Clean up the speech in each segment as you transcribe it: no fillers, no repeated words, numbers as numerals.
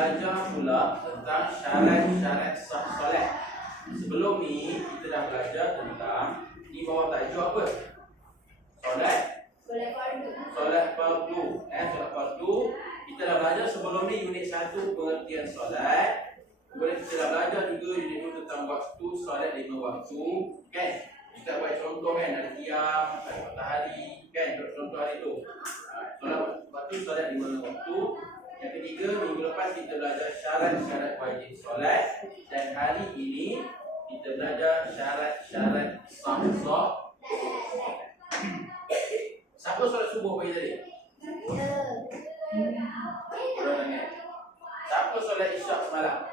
belajar pula tentang syarat-syarat sah solat. Sebelum ni kita dah belajar tentang di bawah tajuk apa? Solat fardu. Solat fardu. Kita dah belajar sebelum ni unit 1 pengertian solat. Kemudian kita dah belajar juga unit 2 tentang waktu solat 5 waktu, kan? Kita buat contoh kan, ada tiang, ada matahari, kan? Contoh hari tu. Solat waktu solat 5 waktu. Yang ketiga, minggu lepas kita belajar syarat-syarat wajib solat. Dan hari ini kita belajar syarat-syarat sah solat. Siapa solat subuh pagi tadi? Turun tangan. Siapa solat isyak semalam?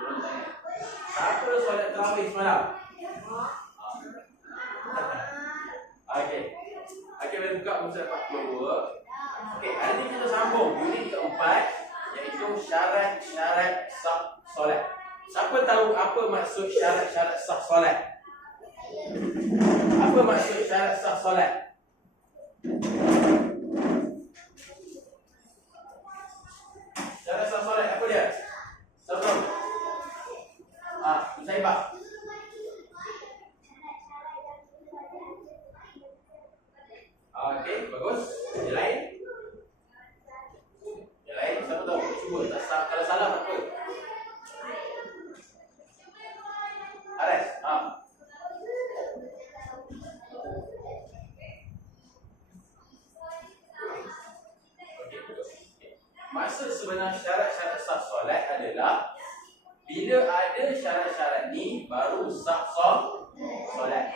Turun tangan. Siapa solat tarawih semalam? Okey. Okey, boleh buka muka 42. Okey, hari ini kita sambung unit keempat, iaitu syarat-syarat sah solat. Siapa tahu apa maksud syarat-syarat sah solat? Apa maksud syarat sah solat? Syarat sah solat apa dia? Sebelum Musaibah. Okey, bagus. Yang lain? Yang lain siapa tahu? Cuba kalau salah tak apa. Ares, Maksud sebenar syarat-syarat sah solat adalah bila ada syarat-syarat ni baru sah solat.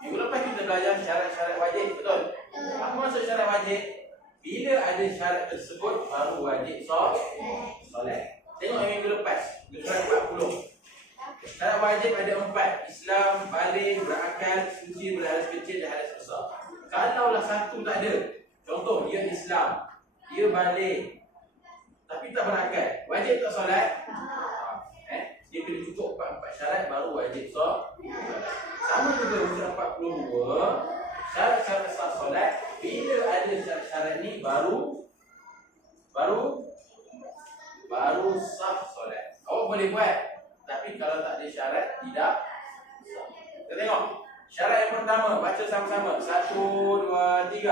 Minggu lepas kita belajar syarat-syarat wajib, betul? Apa maksud syarat wajib? Bila ada syarat tersebut baru wajib solat. Tengok minggu lepas, surat 40. Syarat wajib ada 4. Islam, baligh, berakal, suci, berhadas kecil dan hadas besar. Kalaulah satu tak ada, contoh dia Islam, dia baligh tapi tak berakal, wajib tak solat? Dia kena cukup 4 syarat baru wajib solat. Sama juga surat 42, syarat-syarat sah solat. Bila ada syarat-syarat ni baru sah solat. Awak boleh buat, tapi kalau tak ada syarat tidak sah. Kita tengok syarat yang pertama, baca sama-sama. 1, 2, 3.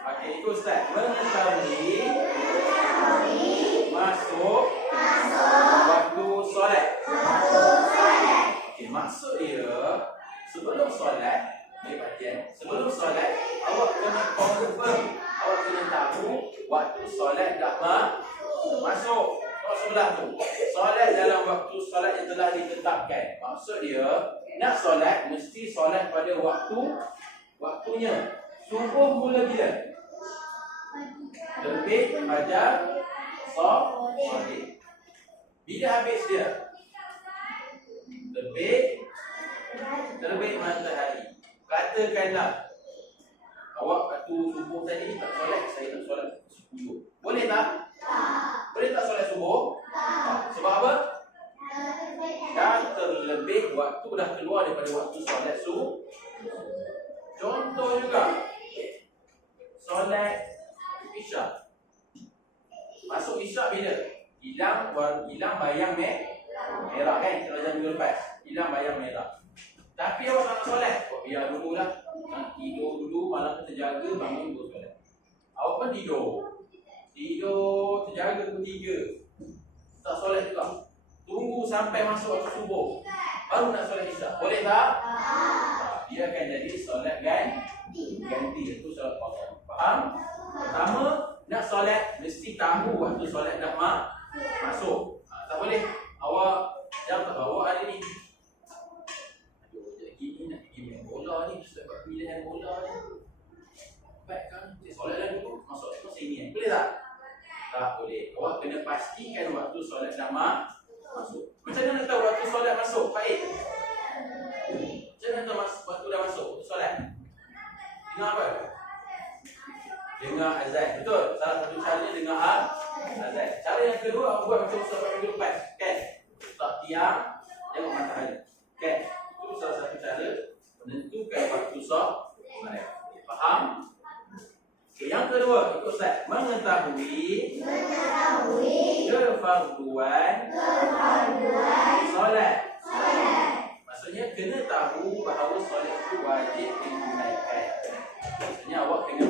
Okey, ikut Ustaz. Mengetahui masuk waktu solat. Okey, maksud dia sebelum solat, sebelum solat awak kena confirm, awak kena tahu waktu solat dah masuk. Tengok sebelah tu. Solat dalam waktu solat yang telah ditetapkan. Maksud dia nak solat mesti solat pada waktunya. Subuh mula bila? Terbit fajar sadiq. Bila habis dia? Terbit matahari. Katakanlah awak waktu subuh tadi tak solat, saya nak solat subuh. Boleh tak? Boleh tak solat subuh? Sebab apa? Dah terlebih waktu, dah keluar daripada waktu solat subuh. Contoh juga solat isyak. Masuk isyak bila? Hilang bayang merah kan? Kita belajar minggu lepas. Hilang bayang merah. Tapi awak tak nak solat. Biar dulu lah. Tidur dulu, malam terjaga, bangun dulu solat. Awak pun tidur, terjaga pukul 3. Tak solat juga. Tunggu sampai masuk waktu subuh, baru nak solat isyak. Boleh tak? Dia akan jadi solat ganti. Itu solat qadha. Faham? Pertama, nak solat mesti tahu waktu solat dah masuk. Tak boleh awak jangan bawa hari ni. Aduh, gini nak pergi main bola ni, sebab pilihan bola ni. Baikkan, saya solat dah dulu, masuk sini. Boleh tak? Tak boleh. Awak kena pastikan waktu solat dah masuk. Macam mana nak tahu waktu solat masuk? Baik. Macam mana tahu waktu dah masuk solat? Dengar apa? Dengar azan. Betul. Salah satu caranya dengar azan. Cara yang kedua, awak buat macam solat minggu lepas, kan? Tak tiang, tengok matahari, kan? Itu salah satu cara menentukan waktu solat. Faham? Okay, yang kedua, ikut Ustaz. Mengetahui kefarduan solat. Maksudnya kena tahu bahawa solat itu wajib ditunaikan. Maksudnya awak kena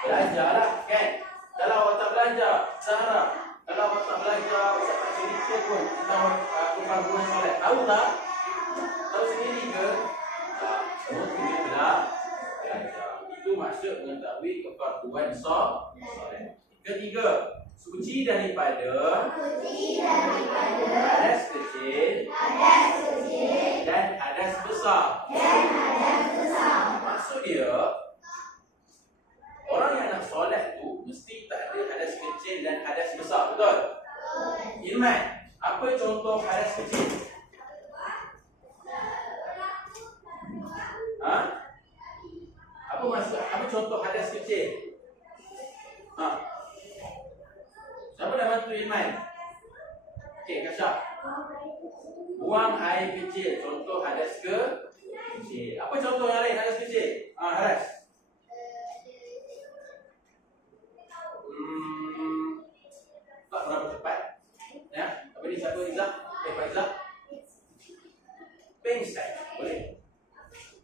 belajar lah, kan? Kalau awak tak belajar, Sarah, kalau awak tak belajar, Ustaz tak cerita pun tentang kefarduan solat. Tahu tak? Tahu sendiri ke? Tak. Semua kena belajar. Itu maksud mengetahui kefarduan solat. Ketiga, suci daripada hadas kecil dan hadas besar. Maksud dia, orang yang nak solat tu mesti tak ada hadas kecil dan hadas besar, betul? Ilman, apa contoh hadas kecil? Ha? Apa maksud? Apa contoh hadas kecil? Ha? Siapa dah bantu Ilman? Okey, Kasyaf. Buang air kecil, contoh hadas kecil. Apa contoh yang lain hadas kecil? Hadas. Tak berapa cepat. Ya, apa ni siapa Izzah? Pak Izzah. Pengsan, boleh.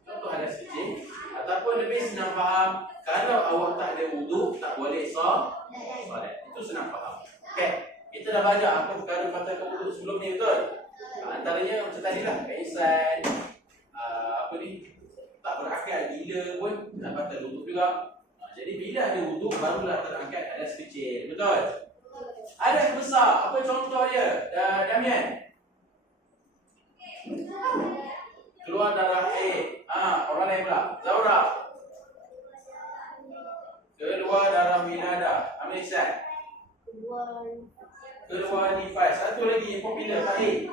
Contoh hadas kecil ataupun lebih senang faham, kalau awak tak ada wuduk tak boleh solat. Itu senang faham. Okey, kita dah belajar apa perkara batalkan wuduk sebelum ni, betul? Antaranya macam tadi lah, pengsan, apa ni, tak berakal gila pun nak batal wuduk juga. Jadi bila ada wuduk barulah terangkat hadas kecil, betul? Hadas besar, apa contoh dia? Damian? Keluar darah air. Orang lain pula. Zaura. Keluar darah Milada. Amrisan. Keluar nifas. Satu lagi yang popular, Fahid.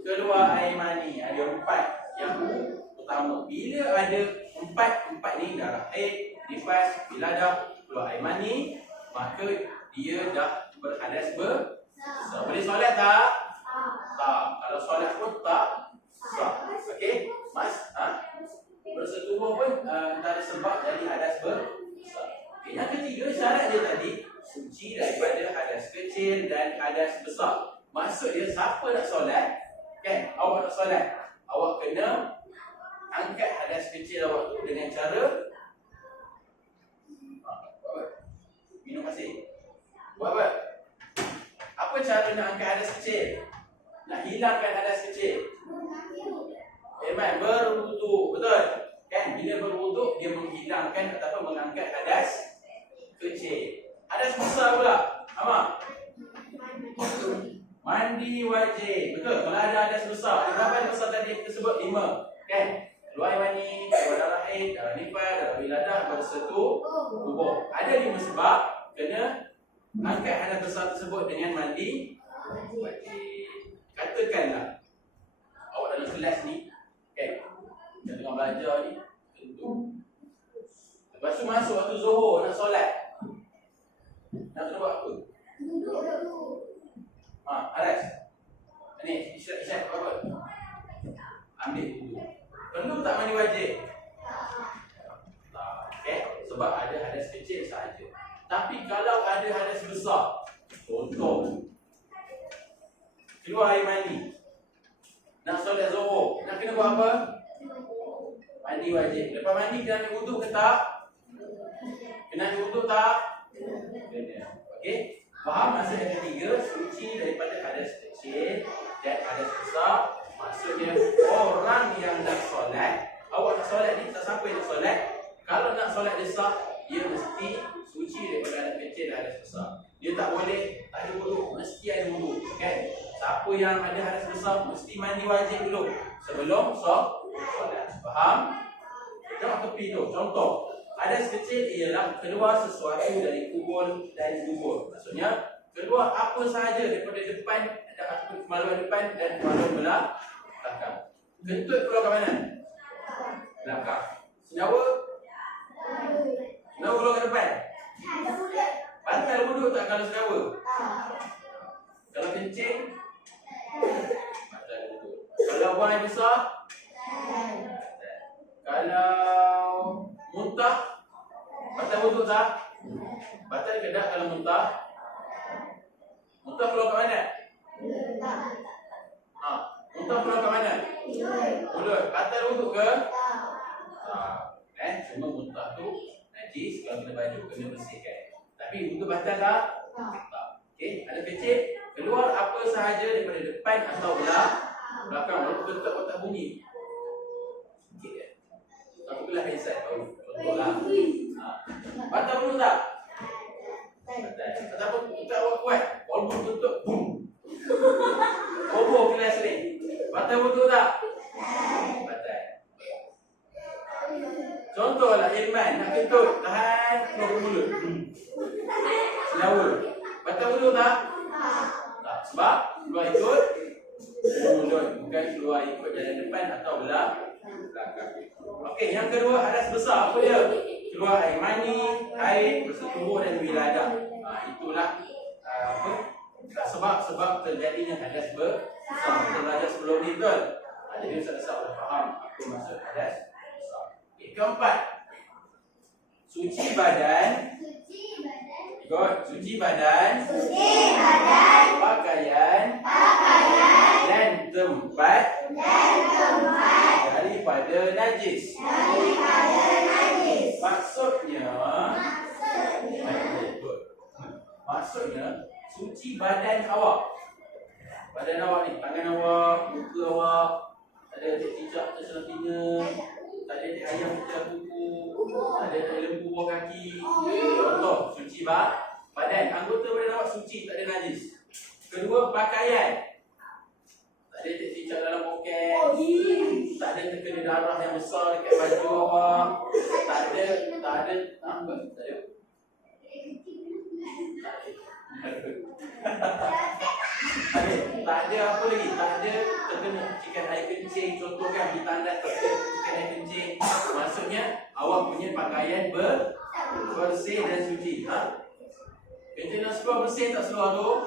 Keluar air mani. Ada 4 yang utama. Bila ada 4 ni, darah air, nifas, Milada, keluar air mani, maka dia dah berhadas besar. Boleh solat tak? Tak. Kalau solat pun tak sah. Okey? Mas, bersetubuh pun antara sebab jadi hadas besar. Okay, yang ketiga, syarat dia tadi suci daripada hadas kecil dan hadas besar. Maksud dia siapa nak solat, kan? Awak nak solat, awak kena angkat hadas kecil awak tu dengan cara minum air. Buat apa? Apa cara nak angkat hadas kecil? Nak hilangkan hadas kecil? Berwuduk, betul? Kan? Bila berwuduk, dia menghilangkan ataupun mengangkat hadas kecil. Hadas besar pula, apa? Mandi wajib, betul? Kalau ada hadas besar, berapa hadas besar tadi? Kita sebut 5, kan? Keluar air mani, keluar darah haid, darah nifas, darah wiladah, bersetubuh. Ada 5 sebab kena angkat hadas besar tersebut dengan mandi wajib. Katakanlah awak dalam kelas ni, okay, yang tengah belajar ni, tentu. Lepas tu masuk waktu Zuhur nak solat. Nak kena buat apa? Aras. Ni isyarat apa? Ambil wudu. Perlu tak mandi wajib? Tak. Okay, sebab ada hadas kecil sahaja. Tapi kalau ada hadas besar, contoh keluar air mani, nak solat Zuhur, nak kena buat apa? Mandi wajib. Lepas mandi kena ambil wuduk ke tak? Kena ambil wuduk tak? Kena. Okey? Faham maksud yang ketiga, suci daripada hadas kecil dan hadas besar. Maksudnya orang yang nak solat, awak nak solat ni, tak siapa yang nak solat. Kalau nak solat dia sah, dia mesti suci daripada hadas kecil dan hadas besar. Dia tak boleh tak ada wuduk, mesti ada wuduk, kan? Siapa yang ada hadas besar mesti mandi wajib dulu sebelum solat. Faham? Jangan tepi tu. Contoh, hadas kecil ialah keluar sesuatu dari kubul dan dubur. Maksudnya keluar apa sahaja daripada depan, ataupun kemaluan depan dan kemaluan belakang. Kentut keluar ke mana? Belakang. Senyawa? Senyawa keluar ke depan? Batal wuduk tak kalau senyawa? Kalau kencing? Batal wuduk. Kalau buang air besar? Kalau muntah? Batal wuduk tak? Batal ke tak kalau muntah? Muntah keluar ke mana? Muntah keluar ke mana? Mulut. Batal wuduk ke? Cuma muntah tu najis, kalau kena baju kena bersihkan. Tapi wuduk batal tak? Tak. Okey, ada kecil keluar apa sahaja daripada depan atau belakang, walaupun tak bunyi. Okey kan? Aku belah pensel tahu. Contohlah. Batal wuduk tak? Batal. Ataupun kita awak kuat, walaupun tutup, boom. Bobo kelas ni. Batal wuduk tak? Batal. Contohlah Irman nak kentut, tahan keluar mulut. Selawa. Batal wuduk tak? Tak. Sebab keluar ikut mulut, bukan keluar ikut jalan depan atau belakang. Okey, yang kedua hadas besar. Apa dia? Keluar air mani, haid, bersetubuh dan wiladah. Itulah sebab terjadinya hadas besar. Kita belajar sebelum ni betul. Jadi Ustaz sudah faham apa maksud hadas besar. Okey, keempat. Suci badan. Suci badan. Pakaian. Dan tempat. Daripada najis. Maksudnya suci badan awak. Badan awak ni, tangan awak, muka awak, tak ada cicak terselang telinga, tak ada ayam pecah kuku, tak ada lembu bawah kaki. Contoh, suci badan. Anggota badan awak suci, tak ada najis. Kedua, pakaian. Tak ada cicak dalam poket, tak ada terkena darah yang besar dekat baju awak, tak ada tak ada apa lagi, tak ada terkena percikan air kencing. Contoh kan, ditanda terkena percikan air kencing. Maksudnya awak punya pakaian bersih dan suci. Kencing dan seluar bersih tak seluar tu?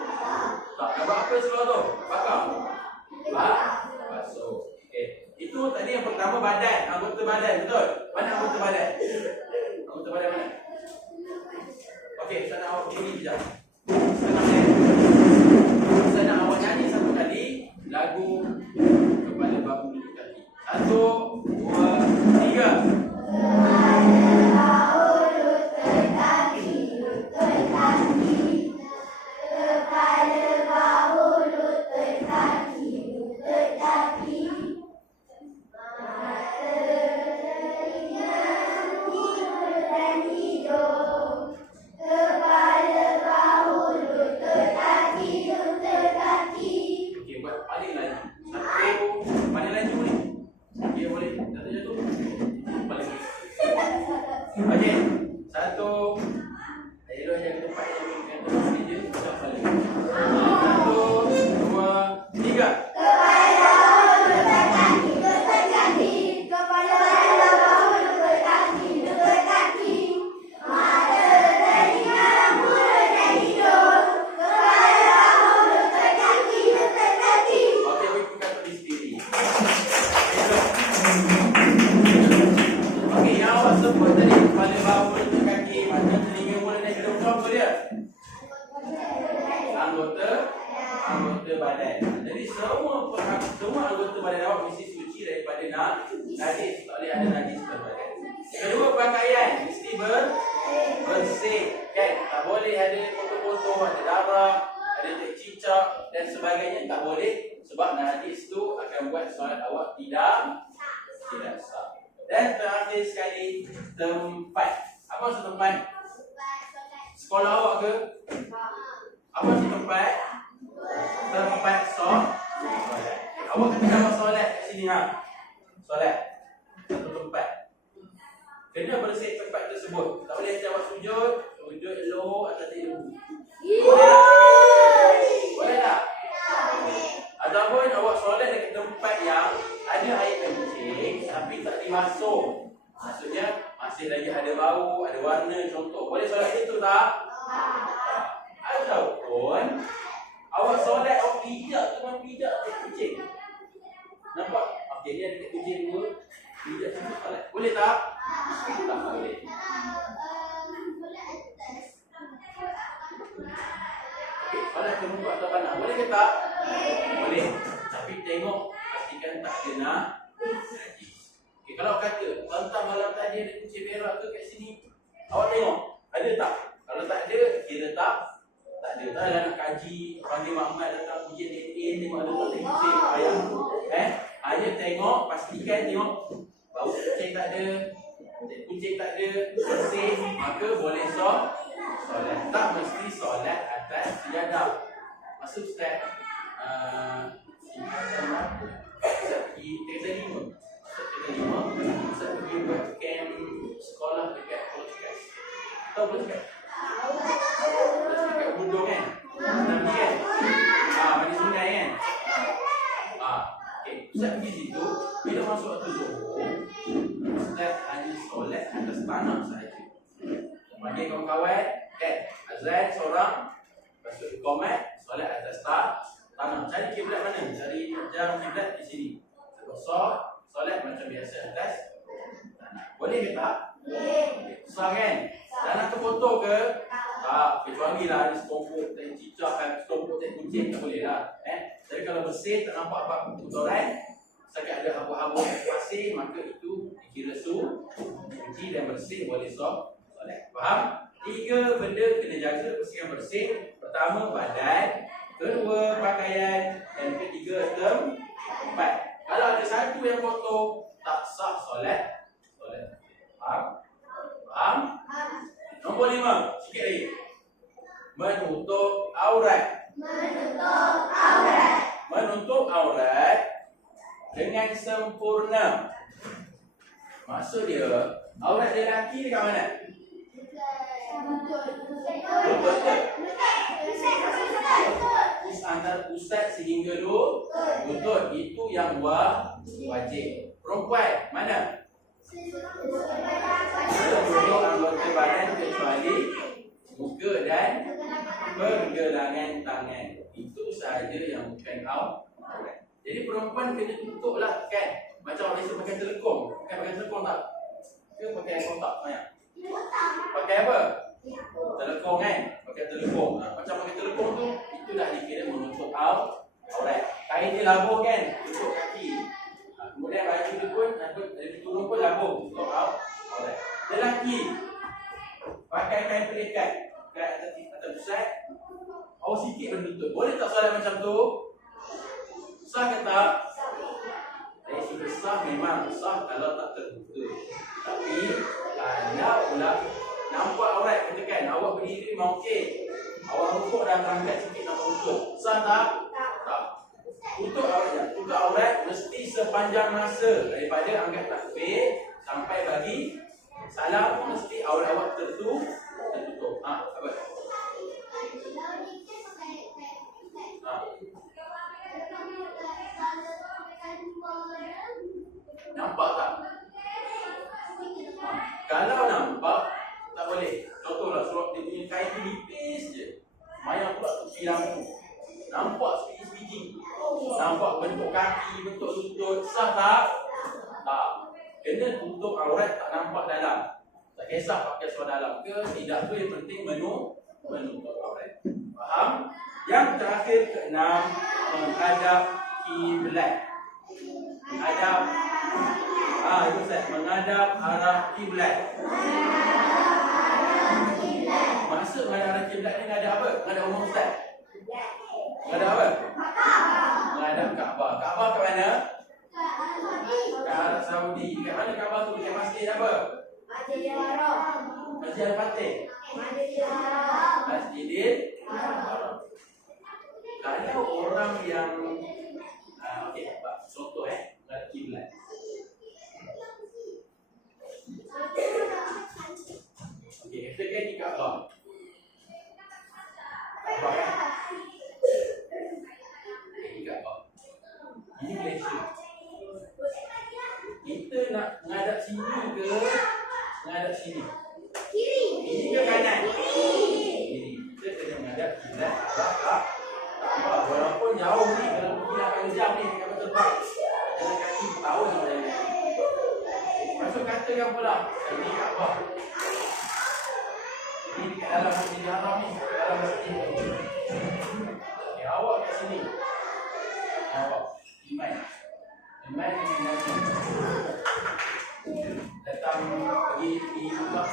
Tak. Nampak apa seluar tu? Bakar? Basuh. Okay. Itu tadi yang pertama badan, anggota badan, betul? Mana anggota badan? Anggota badan mana? Okey, saya nak awak berdiri sekejap. Saya nak awak nyanyi satu kali lagu Kepala Bahu Lutut Kaki. 1, 2, 3. Anggota badan. Jadi semua anggota badan awak mesti suci daripada najis. Tak boleh ada najis pada badan. Kedua, pakaian mesti bersih. Kan? Tak boleh ada kotor-kotor, ada darah, ada cicak dan sebagainya. Tak boleh. Sebab najis tu akan buat solat awak tidak sah. Dan terakhir sekali, tempat. Apa maksud tempat? Sekolah awak ke? Apa maksud tempat? Tempat solat. Awak kena awak solat kat sini solat. Satu tempat. Kena bersih tempat tersebut. Tak boleh awak sujud elok atas ilmu. Boleh tak? Ataupun awak solat dekat tempat yang ada air kencing tapi tak dibasuh. Maksudnya masih lagi ada bau, ada warna, contoh. Boleh solat itu tak? Ataupun awak solat, awak pijak kucing. Nampak? Okey, dia dekat kucing tu. Pijak kucing solat. Boleh tak? Tak boleh. solat ke rukuk atau tanah. Boleh ke tak? Boleh. Tapi tengok pastikan tak kena najis. Okay, kalau kata tuan-tuan malam tadi ada kucing berak tu kat sini, awak tengok ada tak? Kalau tak ada, kira tak ada. Tak ada nak kaji, panggil Muhammad datang ujian DNA, tengok ada tak kucing ayam. Hanya tengok, pastikan tengok bau kucing tak ada, kucing tak ada, bersih, maka boleh solat. Tak mesti solat atas sejadah. Maksud Ustaz, Ustaz pergi TZ5. Ustaz pergi buat camp sekolah dekat Pulau Cekas. Tahu Pulau Cekas? Pulau Cekas dekat Budong kan? Nanti kan? Mandi sungai kan? Okay. Ustaz pergi situ, bila masuk waktu Zuhur, Ustaz hanya solat atas tanah sahaja. Panggil kawan-kawan, azan seorang, lepas tu komat, solat atas tanah. Cari kiblat mana? Cari jam kiblat di sini. Kosong, solat macam biasa atas tanah. Boleh ke tak? Boleh. Susah kan? Dan nak foto ke? Tak. Kecuali lah ada setumpuk dan cicak, setumpuk dan kucing, tak boleh lah. Tapi kalau bersih, tak nampak apa kotoran, setakat ada habuk-habuk pasir, maka itu dikira suci dan bersih, boleh solat. Faham? 3 benda kena jaga bersihkan bersih. Pertama, badan. Kedua, pakaian. Dan ketiga, tempat. Kalau ada satu yang kotor, tak sah solat. Faham? Nombor 5, sikit lagi. Menutup aurat. Menutup aurat dengan sempurna. Maksud dia, aurat lelaki dekat mana? Antara ustaz sehingga lutut, itu yang wajib. Perempuan mana? Seluruh anggota badan kecuali muka dan pergelangan tangan. Itu sahaja yang bukan aurat. Jadi perempuan kena tutuplah kan. Macam orang biasa pakai telekong. Kan pakai telekong tak? Ke pakai kotak banyak? Pakai apa? Telekong kan? Pakai telekong. Macam pakai telekong tu, itu dah dikira menutup aurat. Kain dia labuh kan? Tutup kaki. Kemudian baju tu pun, dari turun pun labuh, tutup aurat. Lelaki pakai kain pelikat kat atas pusat, awak sikit menutup. Boleh tak solat macam tu? Sah ke tak? Dari sudut sah memang sah kalau tak tertutup. Tapi kalau pula nampak aurat, katakan awak berdiri memang okey, awak rukuk dan terangkat sikit nak tutup, sah tak? Tak. Tutup aurat mesti sepanjang masa daripada angkat takbir sampai bagi salam, mesti aurat awak tertutup. Apa? Nampak tak? Kalau nampak, tak boleh. Contohlah, surat dia punya kain tu nipis je, mayang pula tepi lampu, nampak sebiji-sebiji, nampak bentuk kaki, bentuk lutut, sah tak? Tak. Kena tutup aurat, tak nampak dalam. Tak kisah pakai seluar dalam ke tidak, tu yang penting menutup aurat. Faham? Yang terakhir, keenam, menghadap kiblat. Menghadap, itu Ustaz, menghadap arah kiblat. Maksud menghadap arah kiblat ni menghadap apa? Menghadap umum Ustaz? Menghadap apa? Menghadap Kaabah. Kaabah ke mana? Ke Arab Saudi. Dekat mana Kaabah tu? Dekat masjid apa? Masjidil Haram. Masjid Al-Fatih. Masjidil Haram. Kalau orang yang okey, contoh menghadap kiblat. Okey, kita kan di Kaabah. Kaabah kan? Di Kaabah. Ini Malaysia. Kita nak menghadap sini ke menghadap sini? Kiri. Ini ke kanan? Kiri. Kita kena menghadap kiblat Kaabah. Walaupun jauh ni, kalau pergi 8 jam ni dekat betul-betul jalan kaki tahun saja. Maksud katakan pula, ini Kaabah. Ini dekat dalam Masjidil Haram ni, dalam masjid ni. sini. Awak Iman dengan datang pergi buka.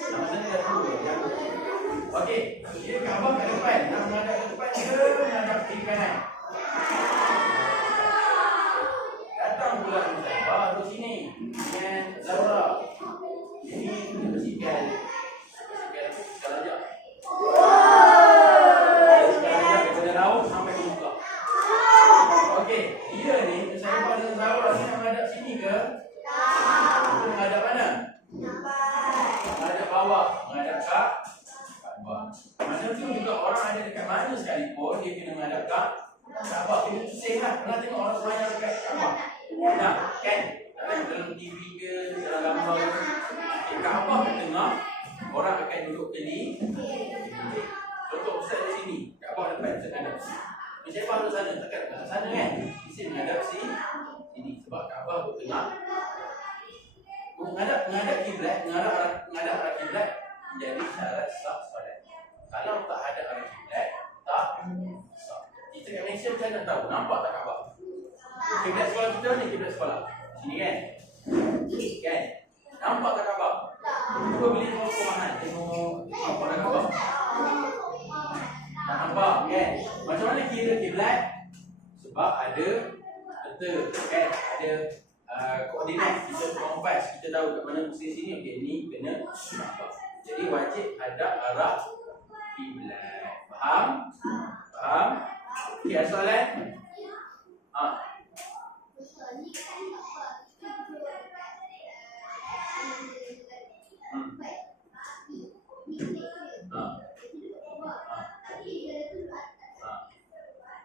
Nama saya dah tahu ya. Okey, dia ke abang kat depan. Nak menghadap ke depan ke menghadap kiri kanan? Datang pula Ustaz. Baru sini dengan Zahra. Ini basikal Sekarajak. Sekarajak daripada laut sampai ke muka. Okey, dia ni saya pada Zahra ni nak menghadap sini ke? Menghadap mana? Menghadap bawah, menghadap Kaabah. Macam tu juga orang ada dekat mana sekalipun dia kena menghadap Kaabah. Kita pusing lah. Pernah tengok orang semayang dekat Kaabah? Nah, kan? Dalam TV ke, dalam gambar ke. Kaabah kat tengah, orang akan duduk kiri. Contoh Ustaz di sini, Kaabah depan, Ustaz menghadap sini. Siapa duduk sana? Tekan kat sana kan? Mesti menghadap sini. Sebab Kaabah kat tengah. Menghadap kiblat, menghadap arah kiblat menjadi syarat sah solat. Kalau tak ada arah kiblat, tak sah. Kita kat Malaysia macam mana tahu? Nampak tak Kaabah? Kiblat sekolah kita ni kiblat sekolah. Sini kan? Kan? Nampak tak Kaabah? Cuba beli rokok mahal. Tengok nampak tak Kaabah? Tak nampak kan? Macam mana kira kiblat? Sebab ada peta kan? Ada koordinat, kita kompas, kita tahu kat mana pusing sini. Okey, ni kena nampak. Jadi wajib ada arah kiblat. Faham? Faham? Okey, ada soalan?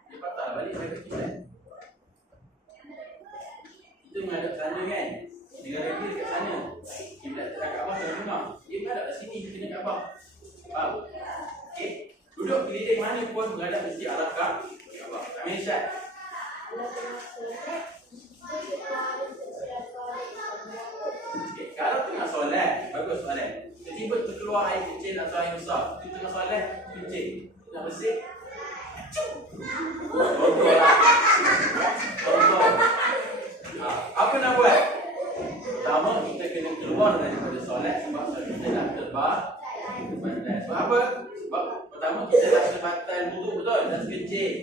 Dia patah balik dekat kiblat. Kita menghadap sana kan? Negara dia dekat sana. Kiblat dekat Kaabah dalam rumah. Dia menghadap kat sini, kita nak Kaabah. Faham? Okey. Duduk keliling mana pun menghadap mesti arah Kaabah. Ambil Syed. Okay. Kalau tengah solat, bagus solat. Tiba-tiba terkeluar air kecil atau air besar. Kita tengah solat, kencing. Nak bersih. Contoh lah. Contoh. Apa nak buat? Pertama, kita kena keluar daripada solat sebab solat kita dah terbatas. Sebab apa? Sebab pertama kita dah sebatal wuduk betul, dah kencing.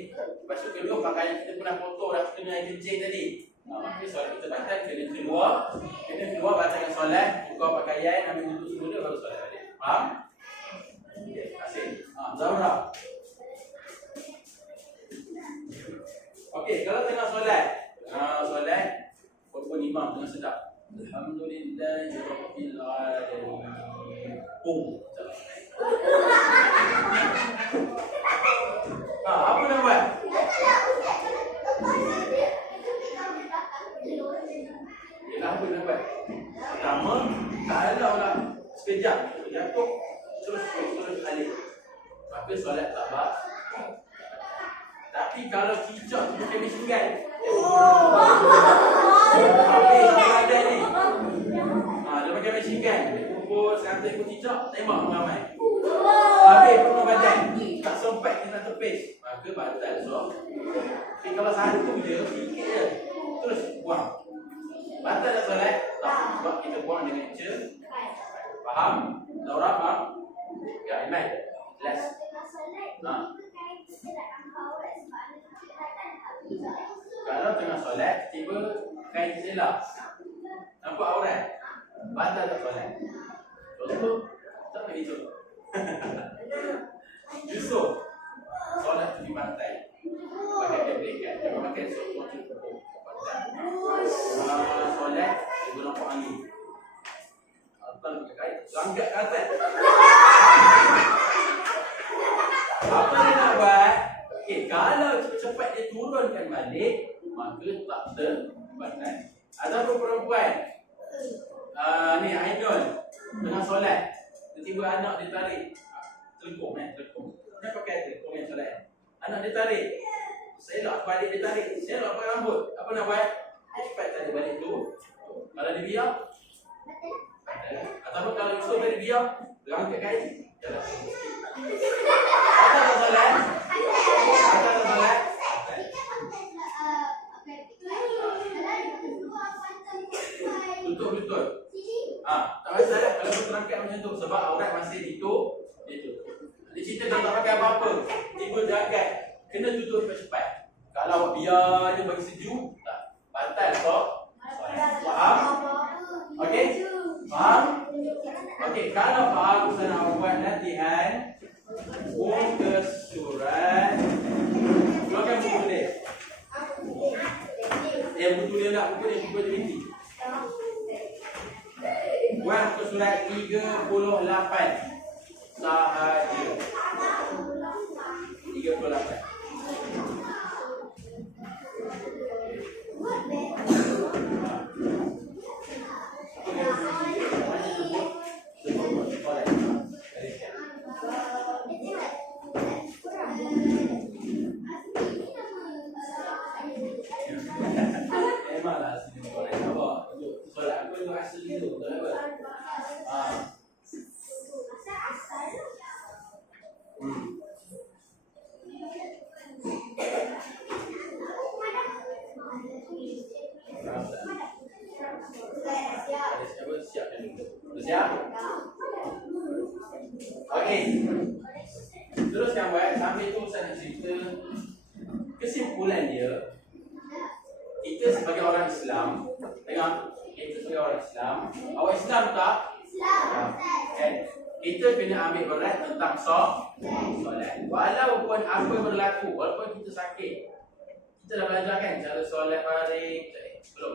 Lepas tu kedua, pakaian kita pernah kotor, dah kena air kencing tadi. Maka solat kita batal, kena keluar batalkan solat, buka pakaian, ambil wuduk semula, baru solat balik. Faham? Okey, terima kasih. Zahra. Okey, kalau tengah solat, walaupun imam tengah sedap, Alhamdulillahirabbil alamin. Apa nak buat? Apa nak buat? Pertama, kalau lah sekejap jatuh, terus alik, maka solat tak baik. Tapi kalau cicak tu pakai mesin gun, habis badan ni. Dia pakai mesin gun, dia pukul santai pun cicak, tembak ramai. Habis penuh badan, tak sempat kita tepis, maka batal solat. Tapi kalau satu je, sikit je, terus buang. Batal tak solat? Tak, sebab kita buang dengan faham? Laura faham? Ya, Iman. Last. Kalau tengah solat, tiba kain terselah, nampak aurat, batal tak solat? Contoh, tak bagi contoh. Yusuf, solat tu dibatal. Pakai tablet, jangan pakai solat cukup. Solat, dia nampak angin. Abang pakai kain, langgat ke atas. Apa dia nak buat? Okay, kalau cepat dia turunkan balik, maka tak terbatal. Ataupun perempuan, ni Ainul tengah solat, tiba-tiba anak dia tarik telekong. Dia pakai telekong yang solat. Anak dia tarik, selok balik dia tarik, selok pakai rambut. Apa nak buat? Cepat tarik balik tu. Kalau dia biar, ataupun kalau Yusuf dia biar, dia angkat kain, jalan. Apa tak solat? berterangkat macam tu sebab aurat masih ditutup. Dia cerita dia tak pakai apa-apa. Tiba jagat. Kena tutup cepat-cepat. Kalau awak biar dia bagi sejuk, tak. Batal kok. Faham? Okey? Faham? Okey, kalau faham, saya nak buat latihan. Buka surat. Keluarkan buku dia. Buku dia nak buku dia, buku teliti. Buat muka surat 38 sahaja. 38. Memanglah sini korek apa? Untuk solat aku itu asli tu, betul apa? Siap dan siap. Okey. Teruskan buat sambil tu saya nak cerita kesimpulan dia. Kita sebagai orang Islam, tengok, kita sebagai orang Islam, awak Islam tak? Islam. Kan? Kita kena ambil berat tentang solat. Walaupun apa yang berlaku, walaupun kita sakit, kita dah belajar kan cara solat baring, belum?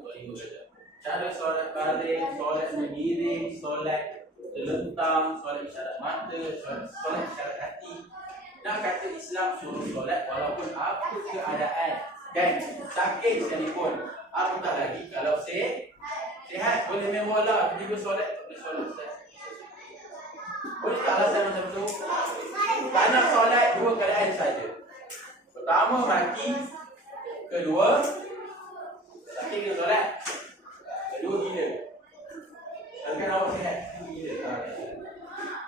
Belum saja. Cara solat baring, solat mengiring, solat terlentang, solat isyarat mata, solat isyarat hati. Nak kata Islam suruh solat walaupun apa keadaan. Dan sakit sekalipun, apatah lagi kalau sihat boleh main bola, tiba-tiba solat tak boleh solat. Boleh tak alasan macam tu? Tak nak solat dua keadaan saja. Pertama mati, kedua sakit kena solat, kedua gila. Kalau awak sihat, gila.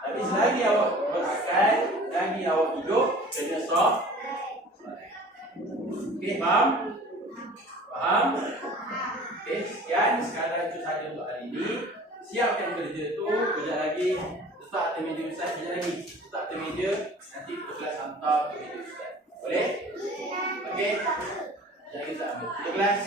Tapi selagi awak berakal, selagi awak hidup, kena solat. Okey, faham? Faham? Okey, sekian sekadar itu saja untuk hari ini. Siapkan kerja tu, kejap lagi letak atas meja Ustaz, kejap lagi letak atas meja, nanti kelas hantar ke meja Ustaz. Boleh? Okey? Kejap lagi Ustaz ambil. Kita kelas.